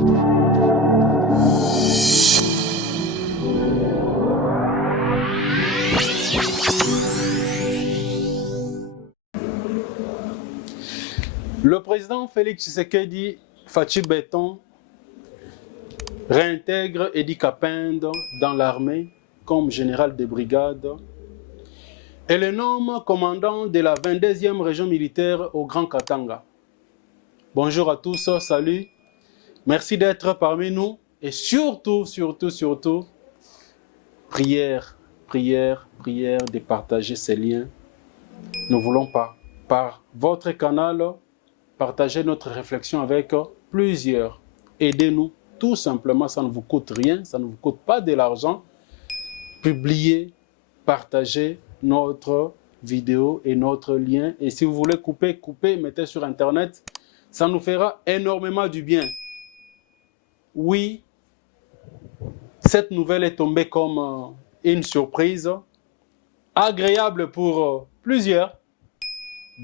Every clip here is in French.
Le président Félix Tshisekedi Fachi Béton réintègre Edi Kapende dans l'armée comme général de brigade et le nomme commandant de la 22e région militaire au Grand Katanga. Bonjour à tous, salut, merci d'être parmi nous et surtout, prière de partager ces liens. Nous voulons par votre canal partager notre réflexion avec plusieurs. Aidez-nous tout simplement, ça ne vous coûte rien, ça ne vous coûte pas de l'argent. Publiez, partagez notre vidéo et notre lien. Et si vous voulez couper, mettez sur Internet. Ça nous fera énormément du bien. Oui, cette nouvelle est tombée comme une surprise. Agréable pour plusieurs,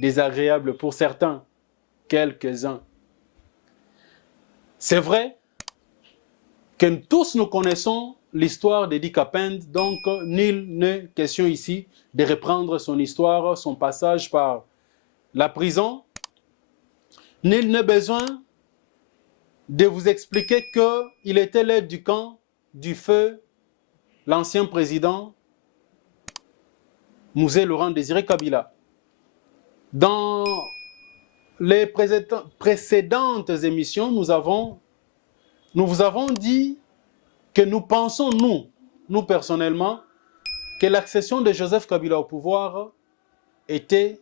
désagréable pour certains. Quelques-uns. C'est vrai que tous nous connaissons l'histoire d'Edi Kapende, donc nul n'est question ici de reprendre son histoire, son passage par la prison. Nul n'est besoin de vous expliquer qu'il était l'aide du camp du feu, l'ancien président Mouzé Laurent Désiré Kabila. Dans les précédentes émissions, nous vous avons dit que nous pensons, nous personnellement, que l'accession de Joseph Kabila au pouvoir était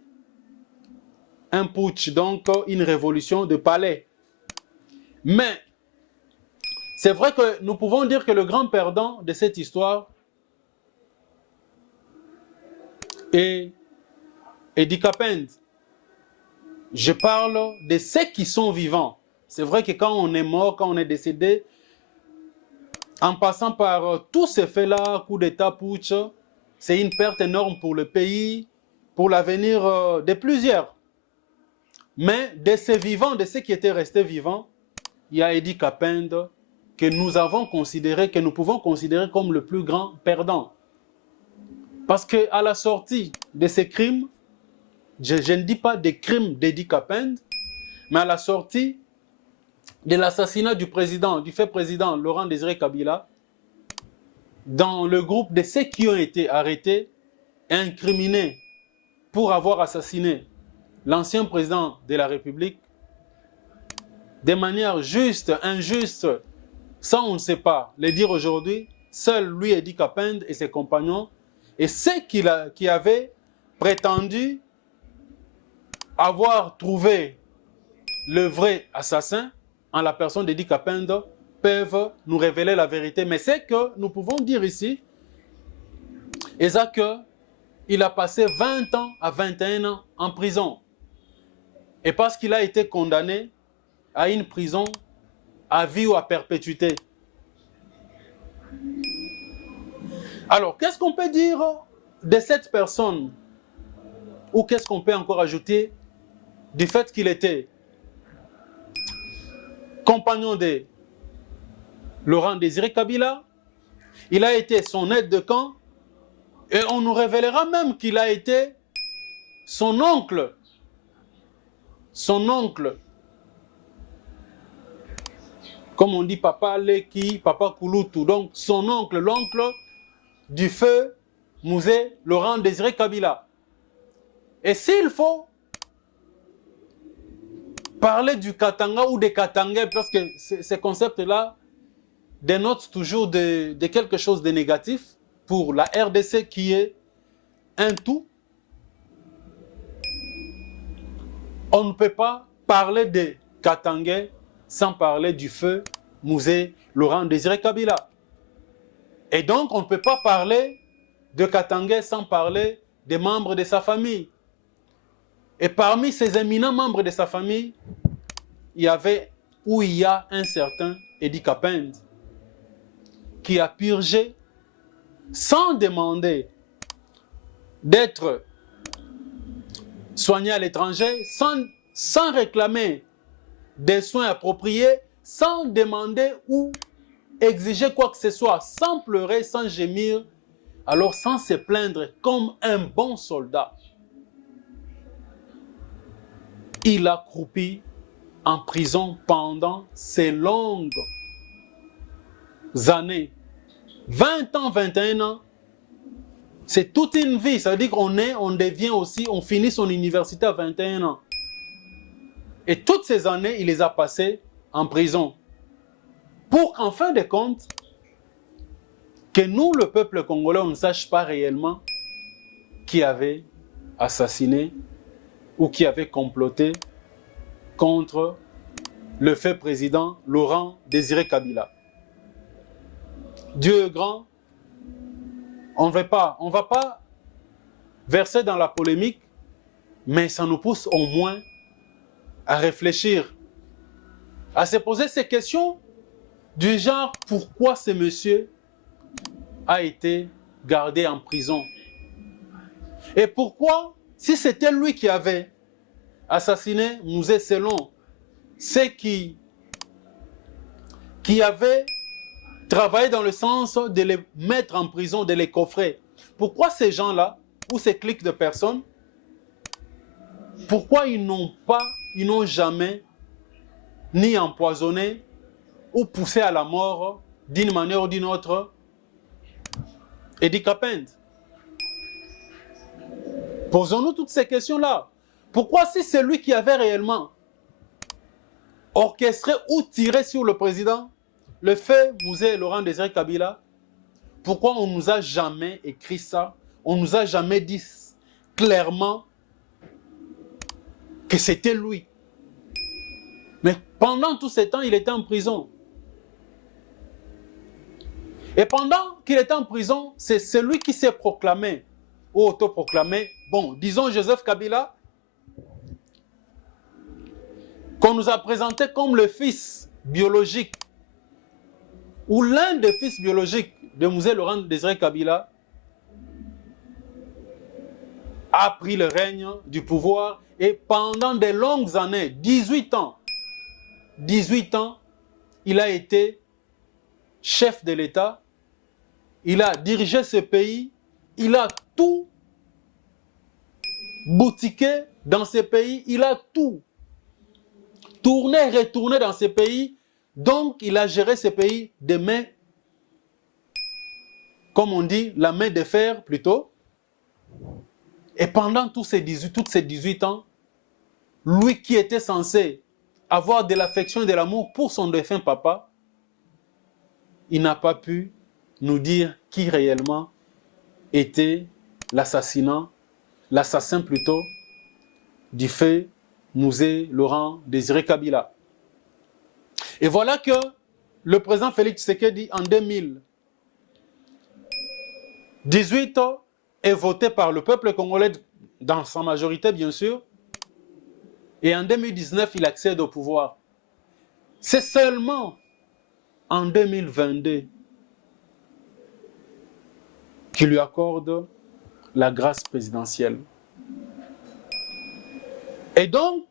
un putsch, donc une révolution de palais. Mais c'est vrai que nous pouvons dire que le grand perdant de cette histoire est Edi Kapende. Je parle de ceux qui sont vivants. C'est vrai que quand on est mort, quand on est décédé, en passant par tous ces faits-là, coup d'État, putsch, c'est une perte énorme pour le pays, pour l'avenir de plusieurs. Mais de ces vivants, de ceux qui étaient restés vivants, il y a Edi Kapende que nous pouvons considérer comme le plus grand perdant. Parce qu'à la sortie de ces crimes, je ne dis pas des crimes d'Edi Kapende, mais à la sortie de l'assassinat du fait président Laurent Désiré Kabila, dans le groupe de ceux qui ont été arrêtés et incriminés pour avoir assassiné l'ancien président de la République, de manière juste, injuste, ça on ne sait pas le dire aujourd'hui, seul lui Edi Kapende et ses compagnons, et ceux qui avaient prétendu avoir trouvé le vrai assassin en la personne d'Edi Kapende peuvent nous révéler la vérité. Mais c'est que nous pouvons dire ici, qu'il a passé 20 ans à 21 ans en prison. Et parce qu'il a été condamné à une prison à vie ou à perpétuité. Alors, qu'est-ce qu'on peut dire de cette personne? Ou qu'est-ce qu'on peut encore ajouter du fait qu'il était compagnon de Laurent Désiré Kabila, il a été son aide de camp, et on nous révélera même qu'il a été son oncle. Son oncle. Comme on dit Papa Leki, Papa Kouloutou. Donc son oncle, l'oncle du feu Mouzé Laurent Désiré Kabila. Et s'il faut parler du Katanga ou des Katangais, parce que ces concepts-là dénotent toujours de quelque chose de négatif pour la RDC qui est un tout. On ne peut pas parler des Katangais sans parler du feu Mouzé Laurent Désiré Kabila. Et donc, on ne peut pas parler de Katangais sans parler des membres de sa famille. Et parmi ces éminents membres de sa famille, il y a un certain Edi Kapende qui a purgé sans demander d'être soigné à l'étranger, sans réclamer des soins appropriés, sans demander ou exiger quoi que ce soit, sans pleurer, sans gémir, alors sans se plaindre, comme un bon soldat. Il a croupi en prison pendant ces longues années. 20 ans, 21 ans, c'est toute une vie. Ça veut dire qu'on devient aussi, on finit son université à 21 ans. Et toutes ces années, il les a passées en prison. Pour qu'en fin de compte, que nous, le peuple congolais, on ne sache pas réellement qui avait assassiné ou qui avait comploté contre le fait président Laurent Désiré Kabila. Dieu est grand, on ne va pas verser dans la polémique, mais ça nous pousse au moins à réfléchir, à se poser ces questions du genre, pourquoi ce monsieur a été gardé en prison? Et pourquoi, si c'était lui qui avait assassiné Mouzé Selon, ceux qui avaient travaillé dans le sens de les mettre en prison, de les coffrer, pourquoi ces gens-là, ou ces cliques de personnes, pourquoi ils n'ont jamais ni empoisonné ou poussé à la mort d'une manière ou d'une autre Edi Kapend? Posons-nous toutes ces questions-là. Pourquoi, si c'est lui qui avait réellement orchestré ou tiré sur le président, le fait Mouzé Laurent Désiré Kabila, pourquoi on ne nous a jamais écrit ça? On ne nous a jamais dit clairement que c'était lui. Mais pendant tout ce temps, il était en prison. Et pendant qu'il était en prison, c'est celui qui s'est proclamé, ou autoproclamé, bon, disons Joseph Kabila, qu'on nous a présenté comme le fils biologique, ou l'un des fils biologiques de Mouzé Laurent Désiré Kabila, a pris le règne du pouvoir et pendant de longues années, 18 ans, il a été chef de l'État, il a dirigé ce pays, il a tout boutiqué dans ce pays, il a tout tourné et retourné dans ce pays, donc il a géré ce pays de main, comme on dit, la main de fer plutôt. Et pendant toutes ces 18 ans, lui qui était censé avoir de l'affection et de l'amour pour son défunt papa, il n'a pas pu nous dire qui réellement était l'assassin plutôt, du fait Mouzé Laurent Désiré Kabila. Et voilà que le président Félix Tshisekedi, en 2018, est voté par le peuple congolais dans sa majorité, bien sûr. Et en 2019, il accède au pouvoir. C'est seulement en 2022 qu'il lui accorde la grâce présidentielle. Et donc,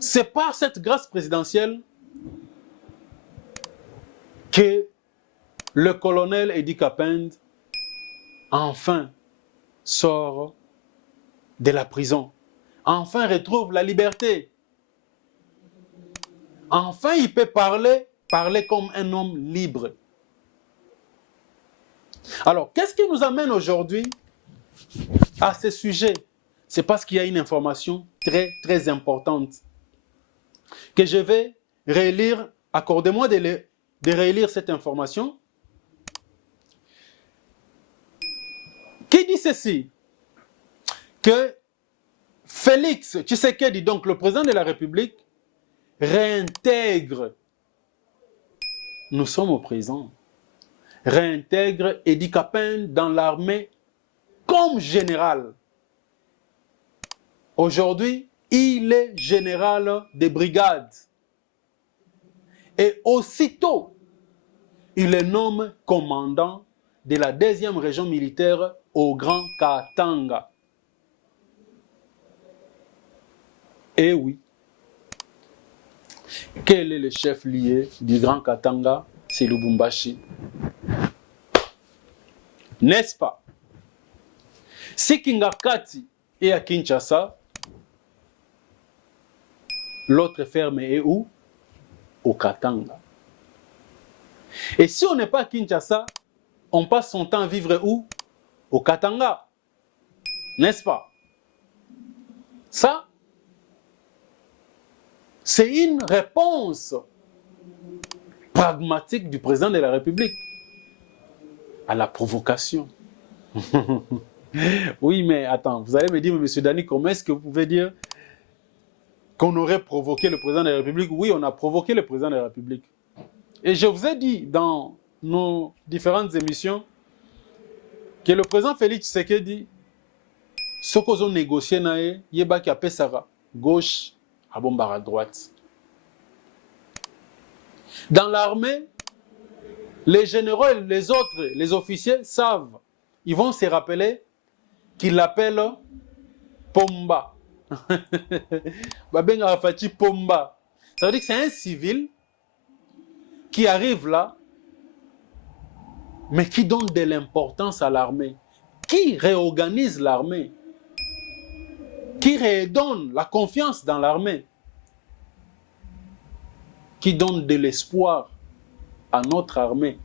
c'est par cette grâce présidentielle que le colonel Edi Kapend enfin sort de la prison, enfin retrouve la liberté. Enfin, il peut parler comme un homme libre. Alors, qu'est-ce qui nous amène aujourd'hui à ce sujet? C'est parce qu'il y a une information très, très importante que je vais relire. Accordez-moi de relire cette information. Qui dit ceci? Que Félix Tshisekedi, donc le président de la République, réintègre, nous sommes au présent, réintègre Edi Kapend dans l'armée comme général. Aujourd'hui, il est général de brigade. Et aussitôt, il le nomme commandant de la 2e région militaire au Grand Katanga. Et oui. Quel est le chef lié du Grand Katanga? C'est Lubumbashi. N'est-ce pas? Si Kingakati est à Kinshasa, l'autre ferme est où? Au Katanga. Et si on n'est pas à Kinshasa, on passe son temps à vivre où? Au Katanga. N'est-ce pas? Ça, c'est une réponse pragmatique du président de la République à la provocation. Oui, mais attends, vous allez me dire, monsieur Dani, comment est-ce que vous pouvez dire qu'on aurait provoqué le président de la République? Oui, on a provoqué le président de la République. Et je vous ai dit dans nos différentes émissions que le président Félix Tshisekedi, ce qu'ils ont négocié, il y a qui appelle ça gauche à bombar à droite. Dans l'armée, les généraux et les autres, les officiers savent, ils vont se rappeler qu'ils l'appellent Pomba. Babenga Rafati Pomba. Ça veut dire que c'est un civil qui arrive là, mais qui donne de l'importance à l'armée, qui réorganise l'armée, qui redonne la confiance dans l'armée, qui donne de l'espoir à notre armée.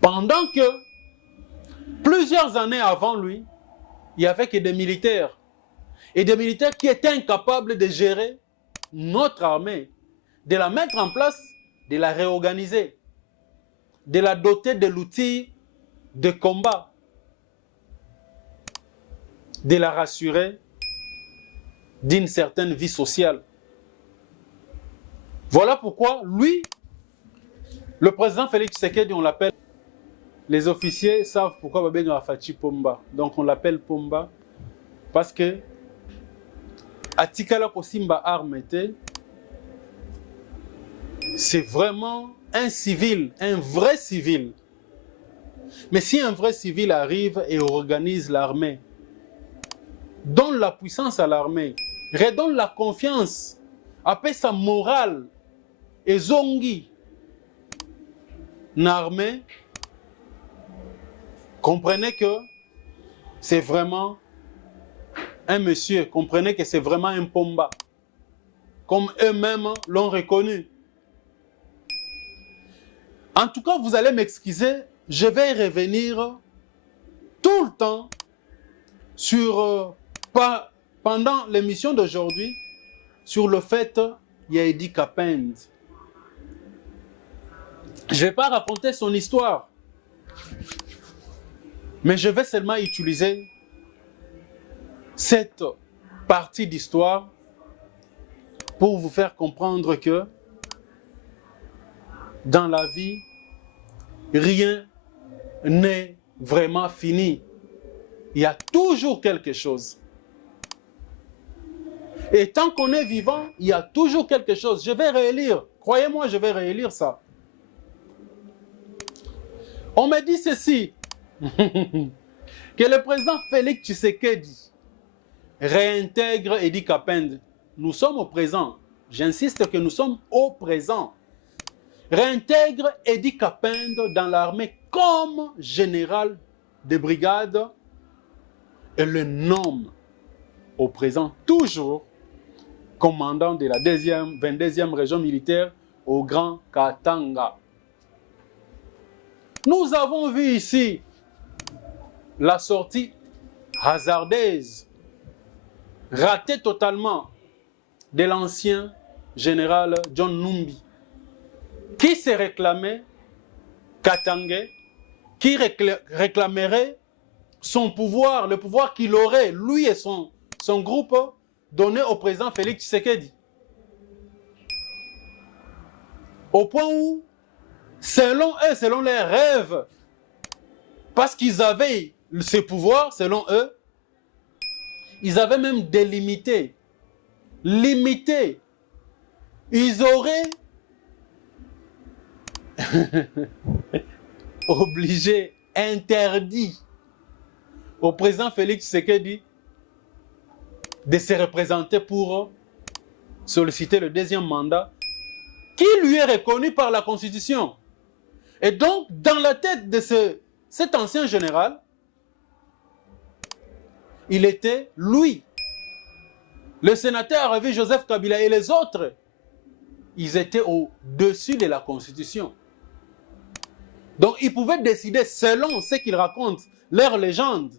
Pendant que plusieurs années avant lui, il n'y avait que des militaires. Et des militaires qui étaient incapables de gérer notre armée, de la mettre en place, de la réorganiser, de la doter de l'outil de combat, de la rassurer d'une certaine vie sociale. Voilà pourquoi lui, le président Félix Tshisekedi, on l'appelle, les officiers savent pourquoi Babenga Rafati Pomba. Donc on l'appelle Pomba parce que Atikala Kosimba Armete, c'est vraiment un civil, un vrai civil. Mais si un vrai civil arrive et organise l'armée, donne la puissance à l'armée, redonne la confiance, appelle sa morale et zongi, l'armée, comprenez que c'est vraiment un monsieur, comprenez que c'est vraiment un Pomba, comme eux-mêmes l'ont reconnu. En tout cas, vous allez m'excuser, je vais revenir tout le temps sur, pendant l'émission d'aujourd'hui, sur le fait qu'il y a Edi Kapend. Je ne vais pas raconter son histoire, mais je vais seulement utiliser cette partie d'histoire pour vous faire comprendre que dans la vie, rien n'est vraiment fini. Il y a toujours quelque chose. Et tant qu'on est vivant, il y a toujours quelque chose. Je vais relire. Croyez-moi, je vais relire ça. On me dit ceci. Que le président Félix Tshisekedi réintègre Edi Kapend. Nous sommes au présent. J'insiste que nous sommes au présent. Réintègre Edi Kapend dans l'armée comme général de brigade et le nomme au présent toujours commandant de la 22e région militaire au Grand Katanga. Nous avons vu ici la sortie hasardeuse, ratée totalement, de l'ancien général John Numbi, qui se réclamait Katangais, qui réclamerait son pouvoir, le pouvoir qu'il aurait, lui et son groupe, donné au président Félix Tshisekedi. Au point où, selon eux, selon leurs rêves, parce qu'ils avaient ce pouvoir, selon eux, ils avaient même délimité, limité. Ils auraient obligé, interdit au président Félix Tshisekedi de se représenter pour solliciter le deuxième mandat qui lui est reconnu par la Constitution. Et donc, dans la tête de cet ancien général, il était lui. Le sénateur avait Joseph Kabila et les autres, ils étaient au-dessus de la Constitution. Donc, ils pouvaient décider, selon ce qu'ils racontent, leur légende,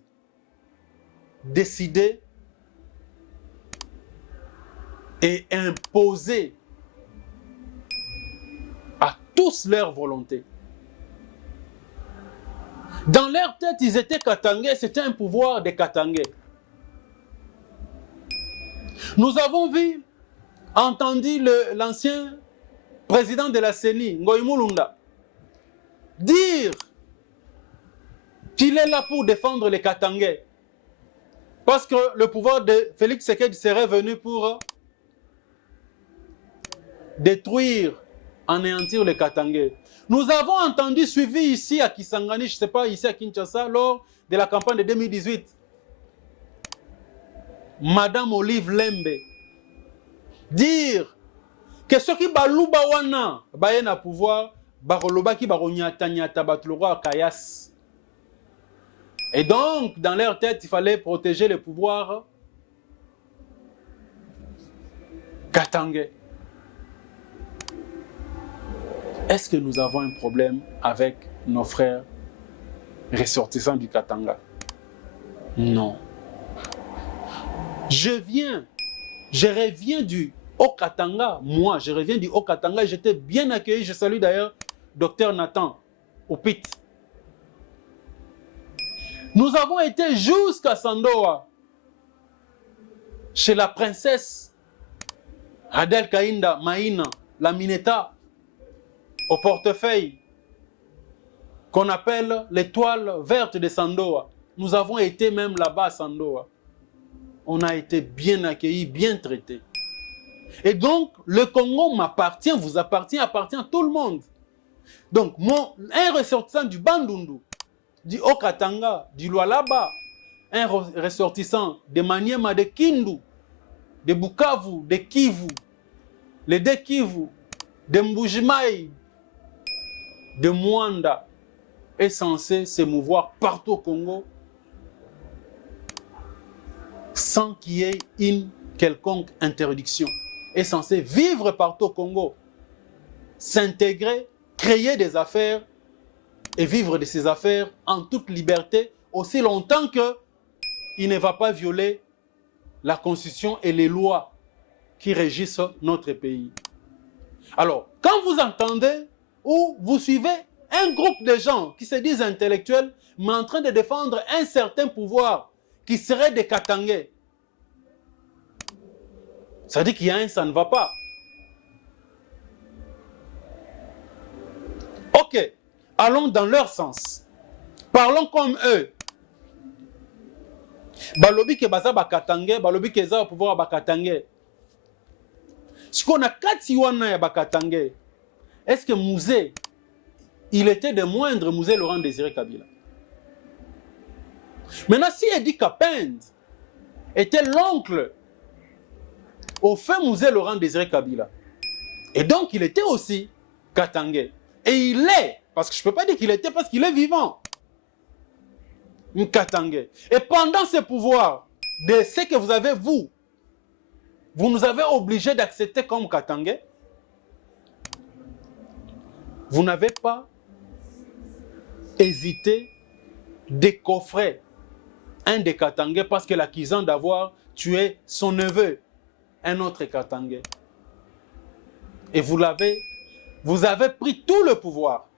décider et imposer à tous leur volonté. Dans leur tête, ils étaient Katangais, c'était un pouvoir des Katangais. Nous avons vu, entendu l'ancien président de la CENI, Ngoï Mulunda, dire qu'il est là pour défendre les Katangais. Parce que le pouvoir de Félix Tshisekedi serait venu pour détruire, anéantir les Katangais. Nous avons entendu, suivi ici à Kisangani, je ne sais pas, ici à Kinshasa, lors de la campagne de 2018, Madame Olive Lembe dire que ceux qui balouba wana baye na pouvoir bakoloba ki baronyata nyata batulwa kayas. Et donc dans leur tête il fallait protéger le pouvoir katangais. Est-ce que nous avons un problème avec nos frères ressortissants du Katanga? Non. Je reviens du Haut-Katanga. Moi, je reviens du Haut-Katanga. J'étais bien accueilli. Je salue d'ailleurs Dr Nathan au PIT. Nous avons été jusqu'à Sandoa, chez la princesse Adel Kainda Maïna, la Mineta, au portefeuille qu'on appelle l'étoile verte de Sandoa. Nous avons été même là-bas à Sandoa. On a été bien accueillis, bien traités. Et donc, le Congo m'appartient, vous appartient à tout le monde. Donc, un ressortissant du Bandundu, du Haut-Katanga, du Lualaba, un ressortissant de Maniema, de Kindu, de Bukavu, de Kivu, les deux Kivu, de Mbujimaï, de Mwanda, est censé se mouvoir partout au Congo sans qu'il y ait une quelconque interdiction. Est censé vivre partout au Congo, s'intégrer, créer des affaires et vivre de ses affaires en toute liberté, aussi longtemps qu'il ne va pas violer la Constitution et les lois qui régissent notre pays. Alors, quand vous entendez ou vous suivez un groupe de gens qui se disent intellectuels, mais en train de défendre un certain pouvoir qui serait des Katangais, ça dit qu'il y a ça ne va pas. Ok, allons dans leur sens. Parlons comme eux. Balobi ke baza ba Katangais, balobi ke za pouvoir ba Katangais. Ce qu'on a kati wana ya ba Katangais, est-ce que Mouzé, il était de moindre Mouzé Laurent Désiré Kabila? Maintenant, si Edi Kapend était l'oncle au fait Mouzé Laurent Désiré Kabila, et donc il était aussi Katangais, et il est, parce que je ne peux pas dire qu'il était, parce qu'il est vivant, un Katangais. Et pendant ce pouvoir, de ce que vous avez, vous nous avez obligés d'accepter comme Katangais, vous n'avez pas hésité de coffrer un des Katangais parce que l'accusant d'avoir tué son neveu, un autre Katangais. Et vous avez pris tout le pouvoir.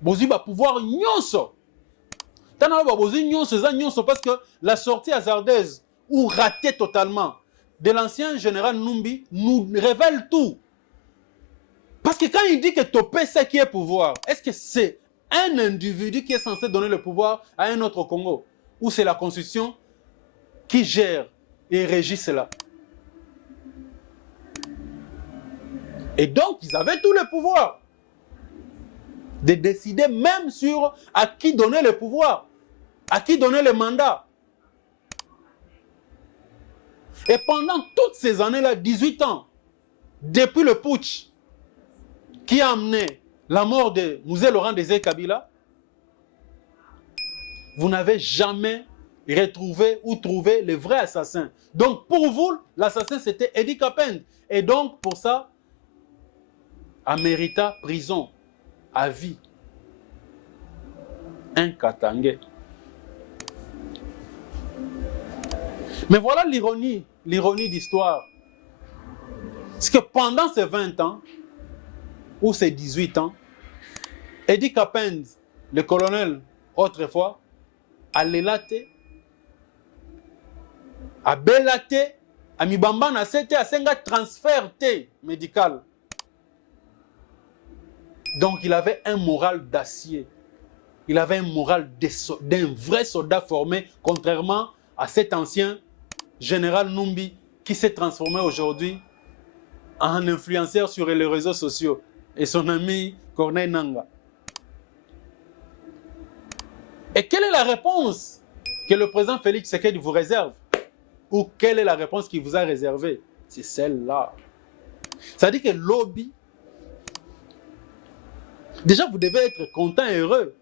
Vous avez le pouvoir nyonso. Parce que la sortie hasardeuse ou ratée totalement de l'ancien général Numbi nous révèle tout. Parce que quand il dit que Topé c'est qui est pouvoir, est-ce que c'est un individu qui est censé donner le pouvoir à un autre Congo? Ou c'est la Constitution qui gère et régit cela? Et donc, ils avaient tout le pouvoir de décider même sur à qui donner le pouvoir, à qui donner le mandat. Et pendant toutes ces années-là, 18 ans, depuis le putsch, qui a amené la mort de Mouzé Laurent Désiré Kabila, vous n'avez jamais retrouvé ou trouvé le vrai assassin. Donc pour vous, l'assassin c'était Eddie Kapend. Et donc pour ça, Amérita prison à vie. Un Katangais. Mais voilà l'ironie d'histoire. C'est que pendant ces 20 ans, ou ces 18 ans, Eddie Kapend, le colonel, autrefois, a lelate, a belate, a mibamba na sete, a senga transfert médical. Donc il avait un moral d'acier. Il avait un moral d'un vrai soldat formé, contrairement à cet ancien général Numbi qui s'est transformé aujourd'hui en influenceur sur les réseaux sociaux et son ami Corneille Nangaa. Et quelle est la réponse que le président Félix Tshisekedi vous réserve? Ou quelle est la réponse qu'il vous a réservée? C'est celle-là. Ça dit que lobby, déjà vous devez être content et heureux.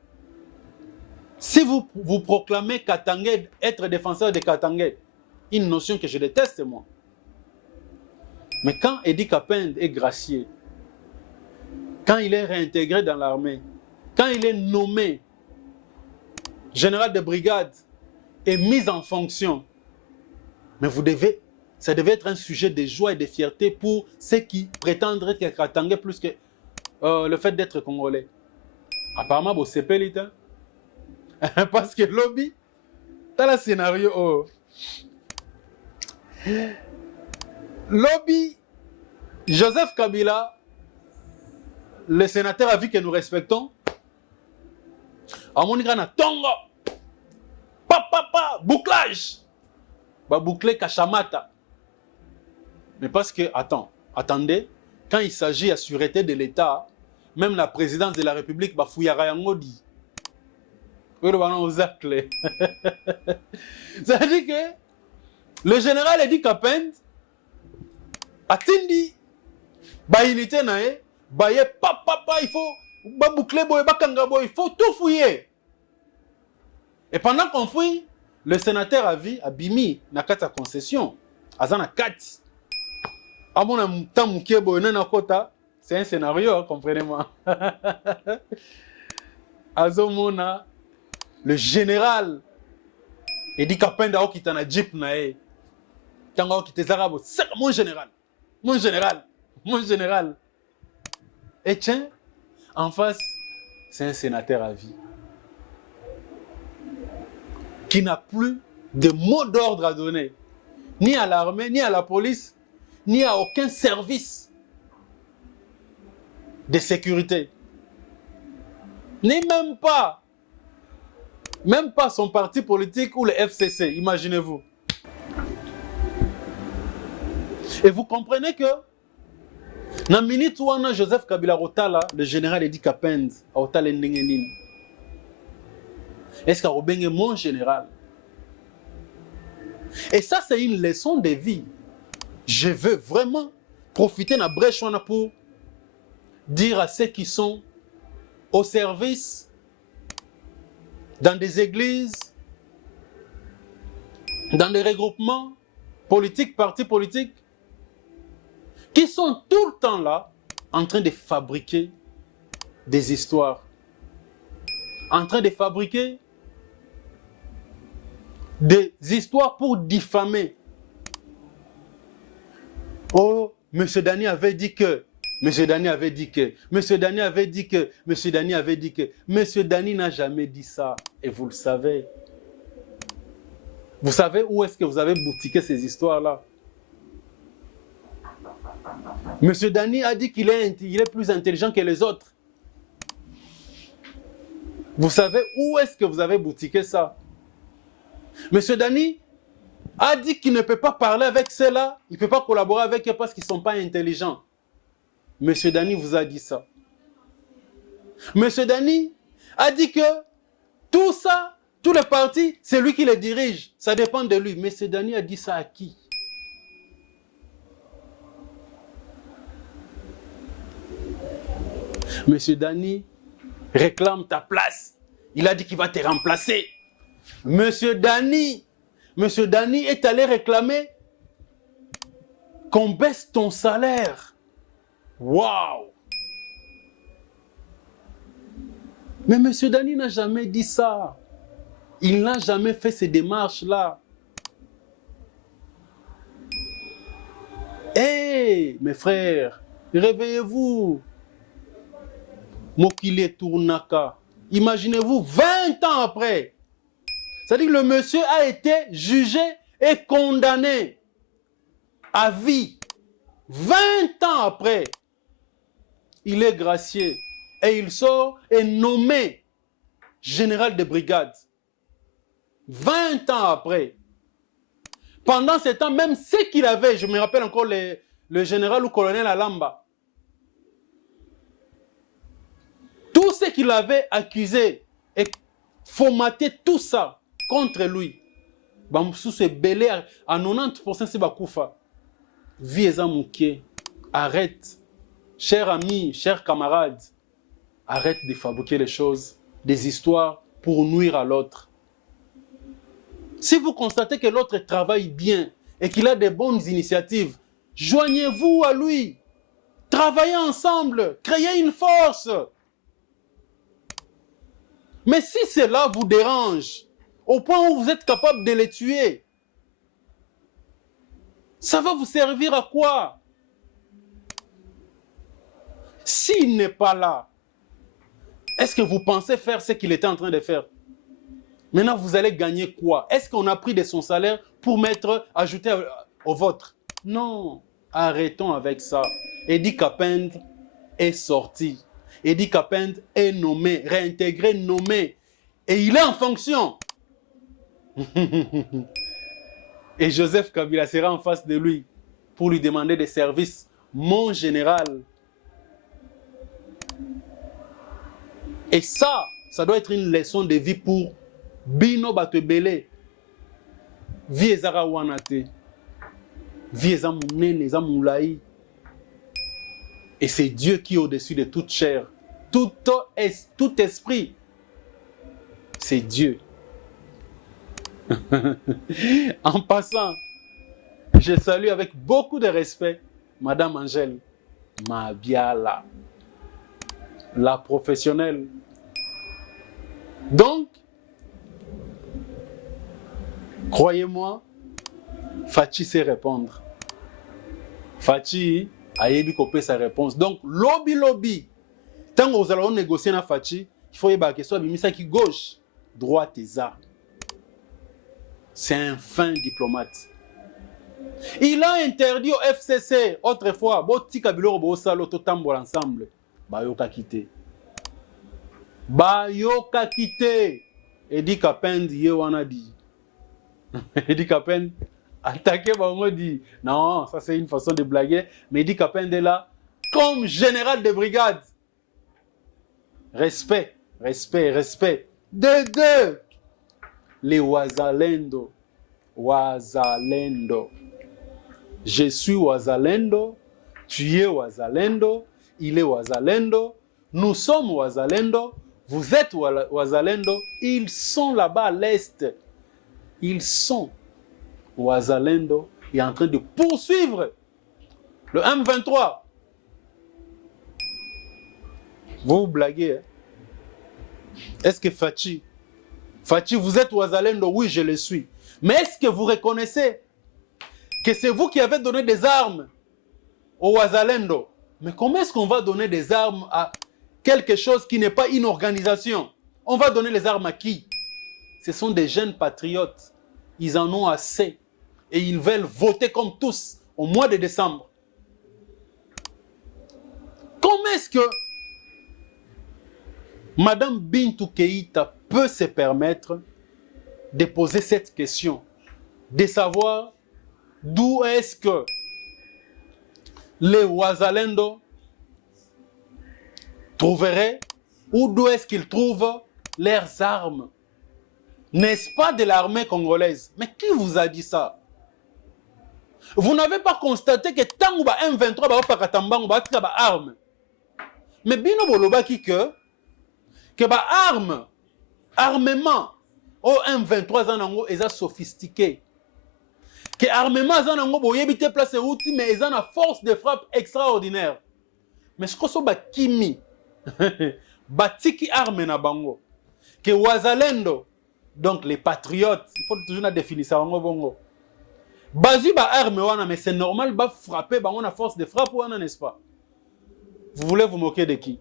Si vous proclamez Katangais, être défenseur de Katangais, une notion que je déteste moi. Mais quand Eddie Kapend est gracié, quand il est réintégré dans l'armée, quand il est nommé général de brigade et mis en fonction, mais ça devait être un sujet de joie et de fierté pour ceux qui prétendent être Katangais plus que le fait d'être Congolais. Apparemment, vous savez l'État. Parce que lobby, dans le scénario, lobby, Joseph Kabila, le sénateur a vu que nous respectons, à mon égard, tongo, papa, bouclage, bah boucler Kachamata. Mais parce que, attendez, quand il s'agit de la sûreté de l'État, même la présidence de la République, bah fouillera yangodi. Ça veut dire que le général Eddie Kapend a dit bah unité nae bah papa il faut bah boucler boy bah kanga boy il faut tout fouiller. Et pendant qu'on fouille, le sénateur a vu Abimi na kata concession azana 4 amona mtamu kebo na kota, c'est un scénario, comprenez-moi. Azomona le général Eddie Kapend a okita na jeep na e. Tango okita zarabo, c'est mon général. Mon général. Mon général. Et tiens, en face, c'est un sénateur à vie. Qui n'a plus de mot d'ordre à donner. Ni à l'armée, ni à la police, ni à aucun service de sécurité. Ni même pas son parti politique ou le FCC, imaginez-vous. Et vous comprenez que dans minute où on a Joseph Kabila Rotala, le général Eddie Kapend, Rotala Ndengenin. Est-ce qu'il y a mon général? Et ça, c'est une leçon de vie. Je veux vraiment profiter de la brèche pour dire à ceux qui sont au service dans des églises, dans des regroupements politiques, partis politiques, qui sont tout le temps là, en train de fabriquer des histoires, en train de fabriquer des histoires pour diffamer. Oh, M. Dani avait dit que, M. Dani avait dit que, M. Dani avait dit que, M. Dani avait dit que, M. Dani n'a jamais dit ça, et vous le savez. Vous savez où est-ce que vous avez boutiqué ces histoires-là? M. Dani a dit qu'il est plus intelligent que les autres. Vous savez où est-ce que vous avez boutiqué ça? M. Dani a dit qu'il ne peut pas parler avec ceux-là, il ne peut pas collaborer avec eux parce qu'ils ne sont pas intelligents. M. Dani vous a dit ça. M. Dani a dit que tout ça, tous les partis, c'est lui qui les dirige. Ça dépend de lui. M. Dani a dit ça à qui? Monsieur Dani réclame ta place. Il a dit qu'il va te remplacer. Monsieur Dani est allé réclamer qu'on baisse ton salaire. Waouh! Mais Monsieur Dani n'a jamais dit ça. Il n'a jamais fait ces démarches-là. Hé, mes frères, réveillez-vous. Mokile Tournaka. Imaginez-vous, 20 ans après. C'est-à-dire que le monsieur a été jugé et condamné à vie. 20 ans après, il est gracié. Et il sort et nommé général de brigade. 20 ans après. Pendant ce temps, même ce qu'il avait, je me rappelle encore le général ou colonel Alamba, tout ce qu'il avait accusé et formaté tout ça contre lui. Bamsou se belé à 90% c'est Bakoufa. Vie Ezamouké, arrête. Chers amis, chers camarades, arrête de fabriquer les choses, des histoires pour nuire à l'autre. Si vous constatez que l'autre travaille bien et qu'il a des bonnes initiatives, joignez-vous à lui. Travaillez ensemble, créez une force. Mais si cela vous dérange, au point où vous êtes capable de les tuer, ça va vous servir à quoi? S'il n'est pas là, est-ce que vous pensez faire ce qu'il était en train de faire? Maintenant, vous allez gagner quoi? Est-ce qu'on a pris de son salaire pour ajouter au vôtre? Non, arrêtons avec ça. Eddie Kapend est sorti. Eddie Kapend est nommé, réintégré, nommé. Et il est en fonction. Et Joseph Kabila sera en face de lui pour lui demander des services. Mon général. Et ça doit être une leçon de vie pour Bino Batebele. Vie ezara wanate. Vie ezamunene, ezamoulaï. Et c'est Dieu qui est au-dessus de toute chair. Tout esprit. C'est Dieu. En passant, je salue avec beaucoup de respect Madame Angèle Mabiala, la professionnelle. Donc, croyez-moi, Fachi sait répondre. Fachi a élu copier sa réponse. Donc, lobby. Tant que vous allez négocier avec Fachi, il faut que soit bimisa qui gauche, droite et ça. C'est un fin diplomate. Il a interdit au FCC, autrefois, Boti Kabilo Robo Salo Totambo ensemble. Bayoka quitté. Bayoka quitté. Eddie Kapend, Yewana dit. Eddie Kapend, attaqué, Bango dit. Non, ça c'est une façon de blaguer. Mais Eddie Kapend est là, comme général de brigade. Respect, respect, respect. Deux. Les Wazalendo. Wazalendo. Je suis Wazalendo. Tu es Wazalendo. Il est Wazalendo. Nous sommes Wazalendo. Vous êtes Wazalendo. Ils sont là-bas à l'est. Ils sont Wazalendo. Il est en train de poursuivre le M23. Vous blaguez. Hein? Est-ce que Fachi, vous êtes Wazalendo? Oui, je le suis. Mais est-ce que vous reconnaissez que c'est vous qui avez donné des armes au Wazalendo? Mais comment est-ce qu'on va donner des armes à quelque chose qui n'est pas une organisation? On va donner les armes à qui? Ce sont des jeunes patriotes. Ils en ont assez. Et ils veulent voter comme tous au mois de décembre. Comment est-ce que Madame Bintou Keïta peut se permettre de poser cette question, de savoir d'où est-ce que les Wazalendo trouveraient, ou d'où est-ce qu'ils trouvent leurs armes? N'est-ce pas de l'armée congolaise? Mais qui vous a dit ça? Vous n'avez pas constaté que tant que M23 va pas armes. Mais bino bolobaki que ba armement au M23 zanango eza sophistiqué. Que armement zanango boyebi te place outil mais eza na force de frappe extraordinaire. Mais ce que so ba kimi batiki arme na bango. Que wazalendo donc les patriotes, il faut toujours la définir ça bango bongo. Bazu ba arme wana mais c'est normal ba frapper bango na force de frappe wana n'est-ce pas? Vous voulez vous moquer de qui?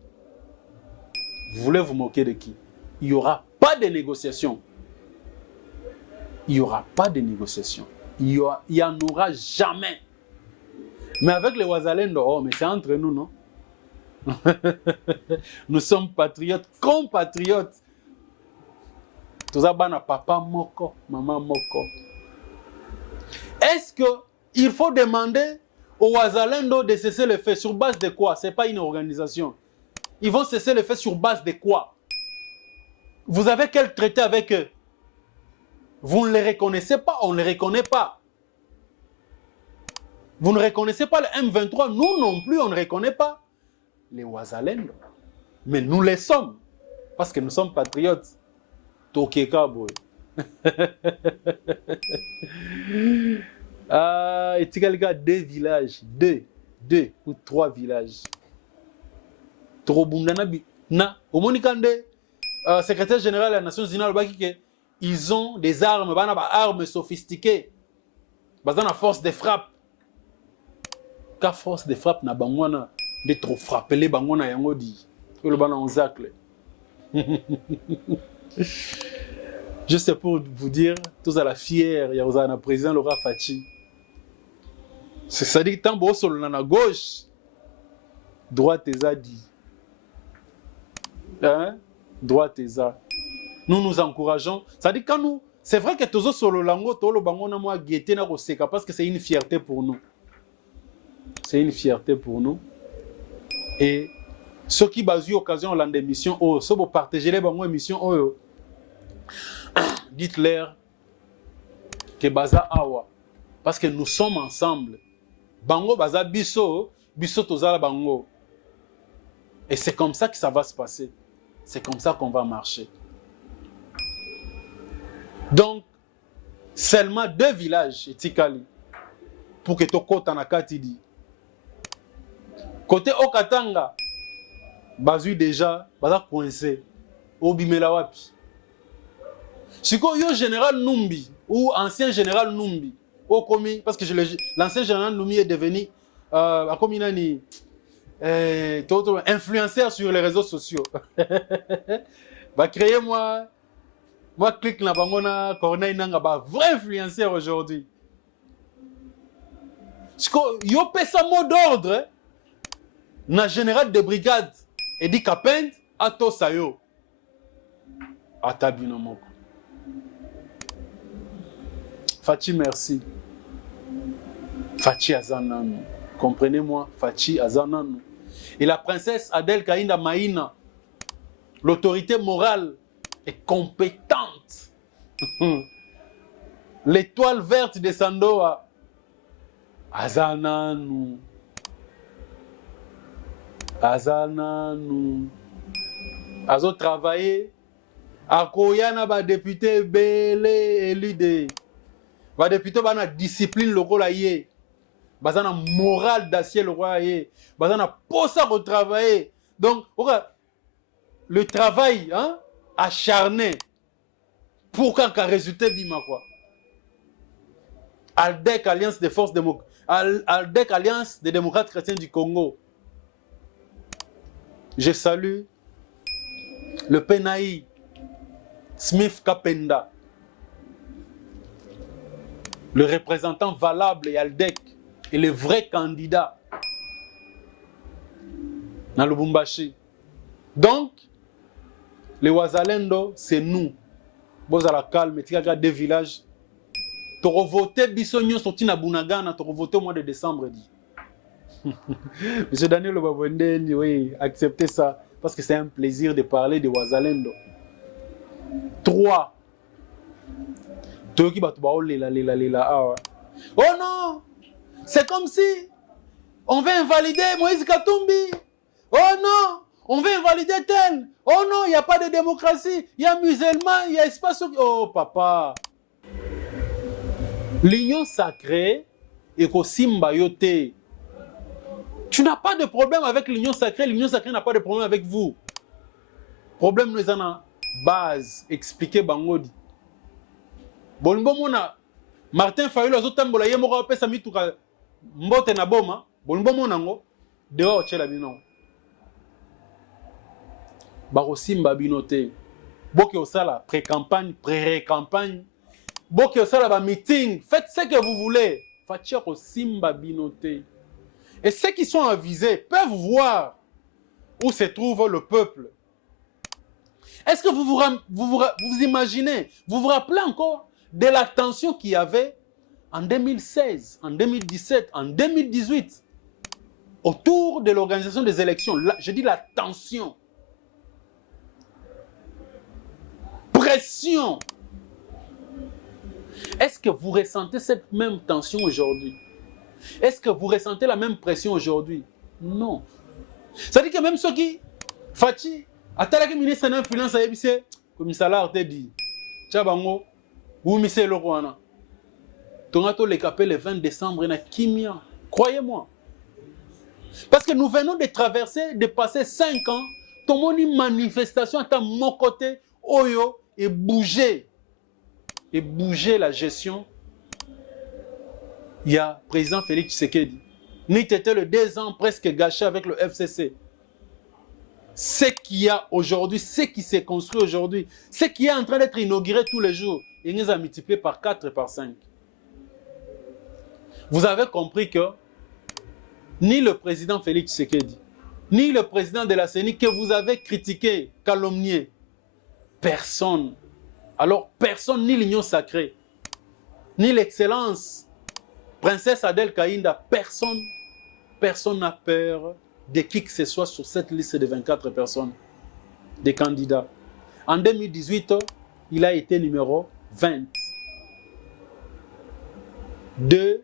Vous voulez vous moquer de qui? Il n'y aura pas de négociation. Il n'y aura pas de négociation. Il y en aura jamais. Mais avec les Wazalendo, oh, mais c'est entre nous, non? Nous sommes patriotes, compatriotes. Tout ça, bana papa moko, maman moko. Est-ce qu'il faut demander aux Wazalendo de cesser le feu sur base de quoi? Ce n'est pas une organisation. Ils vont cesser le feu sur base de quoi? Vous avez quel traité avec eux? Vous ne les reconnaissez pas, on ne les reconnaît pas. Vous ne reconnaissez pas le M23, nous non plus, on ne reconnaît pas les Wazalendo. Mais nous les sommes, parce que nous sommes patriotes. Tokeka boy. Ah, et tu as 2 villages, 2 ou 3 villages. Trop bundanabi. Na, au Monikande, secrétaire général des Nations Unies, ils ont des armes, armes sophistiquées. Ils ont la force de frappe. Car force de frappe na bangwana de trop frapper les bangwana yango di. Le bana on zacle. Juste pour vous dire, tous à la fière, il y a un président Laura Fachi. C'est-à-dire que tant que sur la gauche, droite est dit. Hein? Droite est ça. Nous nous encourageons. C'est-à-dire quand nous, c'est vrai que tous sur le lango, tout le bango na moi guetter na koseka parce que c'est une fierté pour nous. C'est une fierté pour nous. Et ceux qui basent occasion dans des missions, oh, ceux qui partagent les bango émissions, oh, dites-leur que baza awa parce que nous sommes ensemble. Bango baza biso, biso tozala bango. Et c'est comme ça que ça va se passer. C'est comme ça qu'on va marcher. Donc, seulement 2 villages etikali pour que toko tanakati di. Côté Okatanga, bazu déjà, baza coincé. Obimela wapi. Siko yo général Numbi ou ancien général Numbi, au commis parce que l'ancien général Numbi est devenu influenceur sur les réseaux sociaux. Va créer moi clique na bangona Corneille Nanga ba vrai influenceur aujourd'hui. Siko yo pesa mot d'ordre na général de brigade Edi Kapend ato sayo. Atabino moko. Fachi, merci. Fachi Azananu. Comprenez-moi, Fachi Azananu. Et la princesse Adèle Kainda Maïna, l'autorité morale est compétente. L'étoile verte de Sandoa, Azananu. Azananu. Azo travaillé. Akoyana ba député belé élu de. Ba député ba na discipline le rôle aïe. Ba na morale d'acier le roi aïe. Ba na posa retravailler. Donc, le travail hein, acharné pour qu'un résultat bima quoi. ALDEC Alliance des forces démocratiques. ALDEC Alliance des démocrates chrétiens du Congo. Je salue le Penaï Smith Kapenda, le représentant valable et ALDEC et le vrai candidat dans le Lubumbashi. Donc, les Wazalendo, c'est nous. Vous à la calme, tu as des villages. Tu as voté Bissonio sorti na Bunagana, tu as voté au mois de décembre. Monsieur Daniel Babonde, oui, acceptez ça parce que c'est un plaisir de parler de Wazalendo. 3. Oh non, c'est comme si on veut invalider Moïse Katumbi. Oh non, on veut invalider tel. Oh non, il n'y a pas de démocratie. Il y a musulman, il y a espace. Oh papa. L'union sacrée est au Simba Yote. Tu n'as pas de problème avec l'union sacrée. L'union sacrée n'a pas de problème avec vous. Problème nous en a base. Expliquez Bangodi. Bon, mona Martin Fayulu azotambola ye moko apesa mituka mbote na boma. Bon, monango dehors tchela bino. Bako Simba binote. Boke osala pré-campagne, pré-campagne. Boke osala ba meeting. Faites ce que vous voulez. Fatia ko Simba binote. Et ceux qui sont avisés peuvent voir où se trouve le peuple. Est-ce que vous imaginez, vous vous rappelez encore de la tension qu'il y avait en 2016, en 2017, en 2018 autour de l'organisation des élections? Là, je dis la tension. Pression. Est-ce que vous ressentez cette même tension aujourd'hui? Est-ce que vous ressentez la même pression aujourd'hui? Non. Ça dit que même ceux qui... Fati, atalaki ministre d'influence a ébissé, comme ça l'a dit, Tchabango, ou Missé Lokwana. Tonato les capé le 20 décembre, na Kimia. Croyez-moi. Parce que nous venons de traverser, de passer 5 ans, tout le monde une manifestation à mon côté, Oyo, et bouger. Et bouger la gestion. Il y a le président Félix Tshisekedi. Nit était le 2 ans presque gâché avec le FCC. Ce qu'il y a aujourd'hui, ce qui s'est construit aujourd'hui, ce qui est en train d'être inauguré tous les jours, il nous a multiplié par 4 et par 5. Vous avez compris que ni le président Félix Tshisekedi, ni le président de la CENI que vous avez critiqué, calomnié, personne. Alors personne, ni l'union sacrée, ni l'excellence, princesse Adel Kaïnda, personne n'a peur de qui que ce soit sur cette liste de 24 personnes, des candidats. En 2018, il a été numéro 20. 2,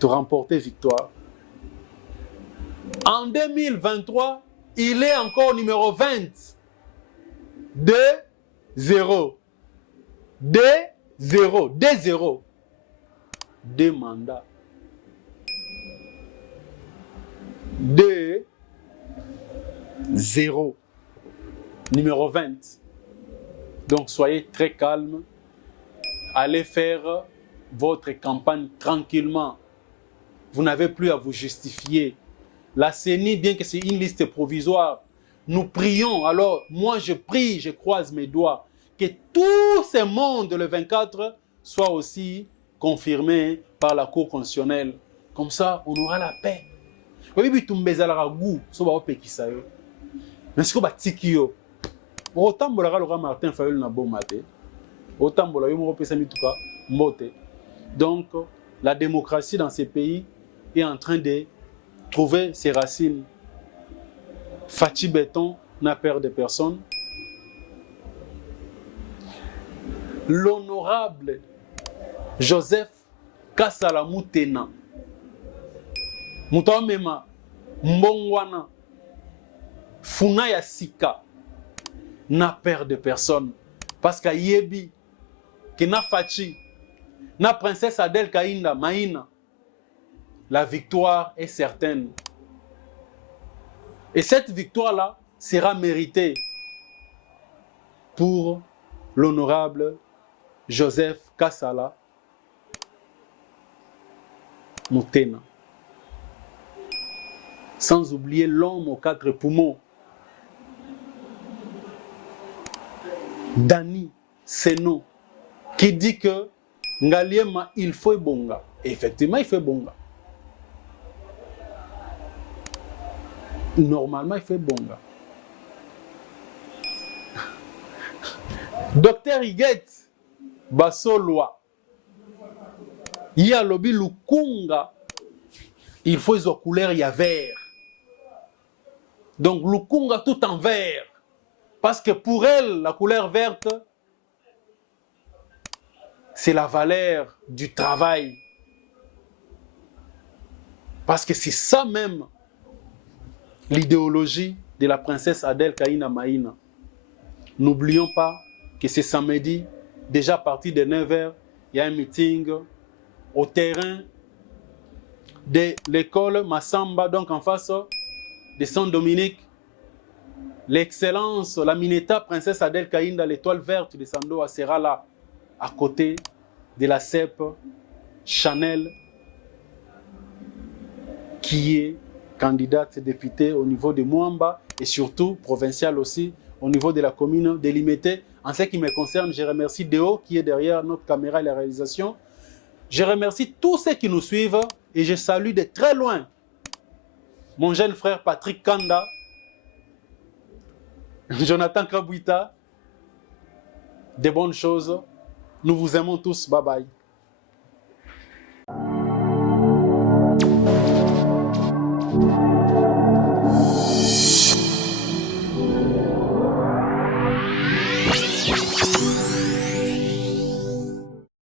de remporter victoire. En 2023, il est encore numéro 20. 2-0. 2-0. 2-0. 2 mandats. 2-0. Numéro 20. Donc soyez très calme. Allez faire votre campagne tranquillement. Vous n'avez plus à vous justifier. La CENI, bien que c'est une liste provisoire, nous prions. Alors, moi je prie, je croise mes doigts, que tout ce monde, le 24, soit aussi confirmé par la Cour constitutionnelle. Comme ça, on aura la paix. Mais si vous avez un goût, vous avez un goût. Mais si vous avez un goût, autant que vous avez Martin Fayulu na bon maté, autant que vous avez un goût. Donc, la démocratie dans ces pays est en train de trouver ses racines. Fati Béton n'a peur de personne. L'honorable Joseph Kasala Moutena, Moutamema Mbongwana, Funaya Sika, n'a peur de personne. Parce qu'à Yebi, qui n'a Fachi, n'a princesse Adel Kaïnda, Maïna, la victoire est certaine. Et cette victoire-là sera méritée pour l'honorable Joseph Kasala Moutena. Sans oublier l'homme aux 4 poumons, Dani Seno, qui dit que Ngaliema, il faut bonga. Et effectivement, il fait bonga. Normalement, il fait bonga. Docteur Higuet Basolwa, il y a lobby Lukunga, il faut les couleurs, il y a vert. Donc Lukunga tout en vert. Parce que pour elle, la couleur verte, c'est la valeur du travail. Parce que c'est ça même l'idéologie de la princesse Adèle Kaïna Maïna. N'oublions pas que c'est samedi, déjà à partir de 9h, il y a un meeting au terrain de l'école Massamba, donc en face de Saint-Dominique. L'excellence, la Mineta, princesse Adèle Kaïna, l'étoile verte de Sandoa sera là, à côté de la CEP Chanel, qui est candidate députée au niveau de Mouamba et surtout provinciale aussi, au niveau de la commune délimitée. En ce qui me concerne, je remercie Déo qui est derrière notre caméra et la réalisation. Je remercie tous ceux qui nous suivent et je salue de très loin mon jeune frère Patrick Kanda, Jonathan Kabouita. Des bonnes choses. Nous vous aimons tous. Bye bye.